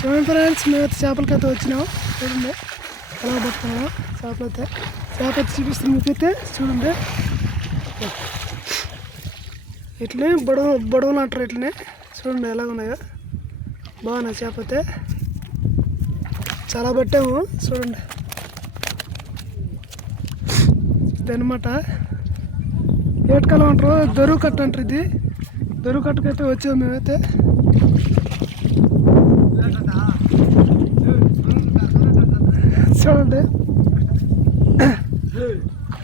చూడండి ఫ్రెండ్స్, మేమైతే చేపలకైతే వచ్చినాం. చూడండి ఎలా పట్టుకున్నాం చేపలైతే. చేప అయితే చూపిస్తుంది మీకైతే. చూడండి ఇట్లనే బొడవలు అంటారు. ఇట్లనే చూడండి ఎలా ఉన్నాయో. బాగున్నాయి చేప అయితే. చాలా పట్టాము చూడండి. ఇదనమాట ఏటకాలం అంటారు, దొరువు కట్ట అంటారు. ఇది దొరువు కట్టకైతే వచ్చాము మేమైతే. చూడండి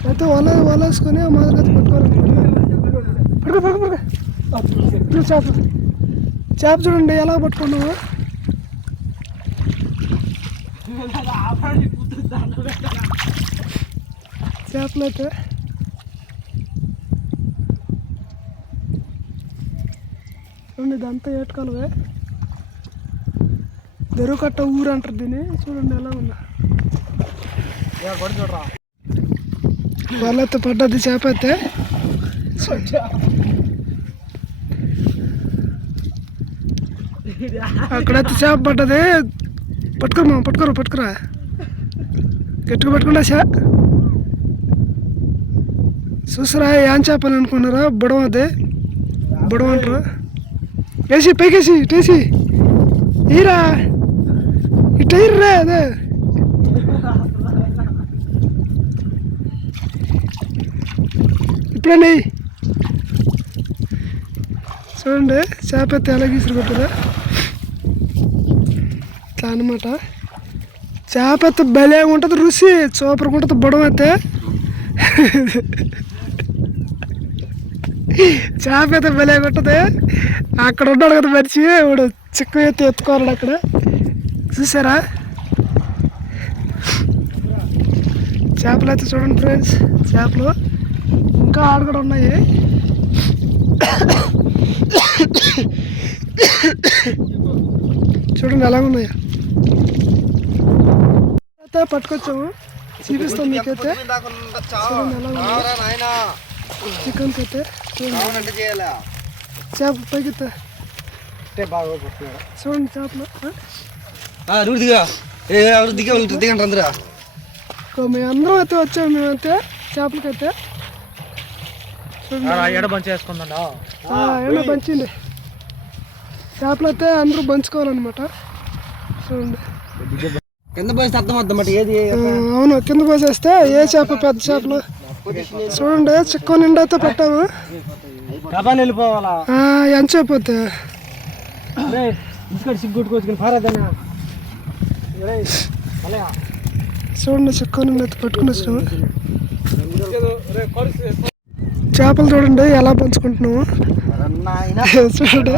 అయితే వల వేసుకొని మాదిరిగా పట్టుకోవాలి. చేప చూడండి ఎలా పట్టుకున్నాము. చేపలు అయితే చూడండి, ఇదంతా ఏటకాలవే. దొరువు కట్ట ఊరు అంటారు దీన్ని. చూడండి ఎలా ఉన్నా. వాళ్ళతో పడ్డది చేప అయితే. అక్కడైతే చేప పడ్డది. పట్టుకురా గట్టిగా పట్టుకున్నా చూసారా ఏం చేపని అనుకున్నారా? బుడం. అదే బుడం అంటారు. వేసి పైకేసి ఇటేసి ఈరా ఇటైర్రా. అదే ఇప్పుడే చూడండి చేప అయితే ఎలా గీసులు కొట్టదా. ఇట్లా అనమాట. చేప అయితే భలే ఉంటుంది, రుచి సూపర్గా ఉంటుంది. బుడం అయితే చేప అయితే భలే ఉంటుంది. అక్కడ ఉన్నాడు కదా మనిషి, ఇప్పుడు చిక్కు అయితే ఎత్తుకోవాలి అక్కడ. చూసారా చేపలు అయితే చూడండి ఫ్రెండ్స్. చేపలు ఇంకా ఆడ కూడా ఉన్నాయి. చూడండి ఎలా ఉన్నాయో. అయితే పట్టుకొచ్చాము, చూపిస్తాం మీకైతే. చూడండి ఎలా ఉన్నాయో చికెన్ అయితే. చేప పైకి చూడండి చేపలు. మేమందరం అయితే వచ్చాము. మేమైతే చేపలకైతే చూడండి పంచింది. చేపలు అయితే అందరూ పంచుకోవాలన్నమాట. చూడండి అవును, కింద పోసేస్తే ఏ చేప పెద్ద చేపలు. చూడండి చిక్క నిండా అయితే పెట్టాము. ఎంత చెప్పొద్దు. చూడండి చిక్క నిండా అయితే పట్టుకుని వచ్చాము. చేపలు చూడండి ఎలా పంచుకుంటున్నాము. చూడండి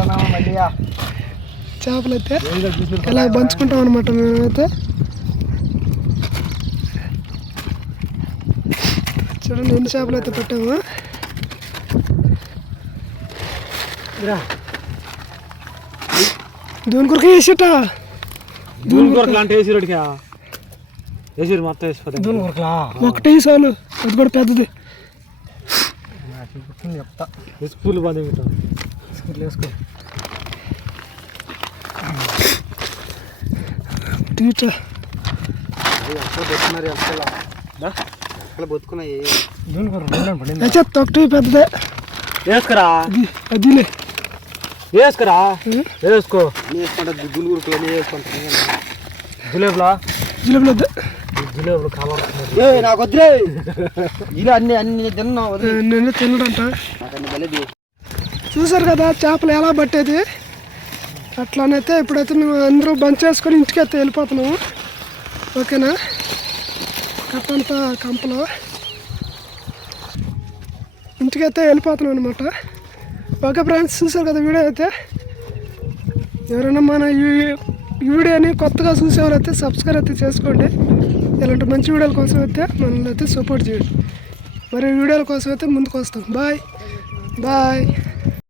చేపలు అయితే ఇలా పంచుకుంటాం అనమాట మేమైతే. చూడండి ఎన్ని చేపలు అయితే పెట్టాము. దూని కొరకు వేసేట ఒకటే చాలు, అది కూడా పెద్దది. స్కూల్ బాగా వేసుకో. ఒకటి పెద్దదే వేసుకురా. అదిలే వేసుకురా. వేసుకో జిలేబులా జిలేబులు జిలేబులు కావాలి నాకు వద్దులే. ఇలా అన్ని తినడంట. చూసారు కదా చేపలు ఎలా పట్టేది. అట్లానైతే ఇప్పుడైతే మేము అందరూ బంచ్ చేసుకొని ఇంటికి అయితే వెళ్ళిపోతున్నాము. ఓకేనా? కట్టంతా కంపలో ఇంటికైతే వెళ్ళిపోతున్నాం అనమాట. ఓకే ఫ్రెండ్స్, చూసారు కదా వీడియో అయితే. ఎవరైనా మన ఈ వీడియోని కొత్తగా చూసేవారైతే సబ్స్క్రైబ్ అయితే చేసుకోండి. ఇలాంటి మంచి వీడియోల కోసం అయితే మనల్ని అయితే సపోర్ట్ చేయండి. మరి వీడియోల కోసం అయితే ముందుకు వస్తాం. Bye bye.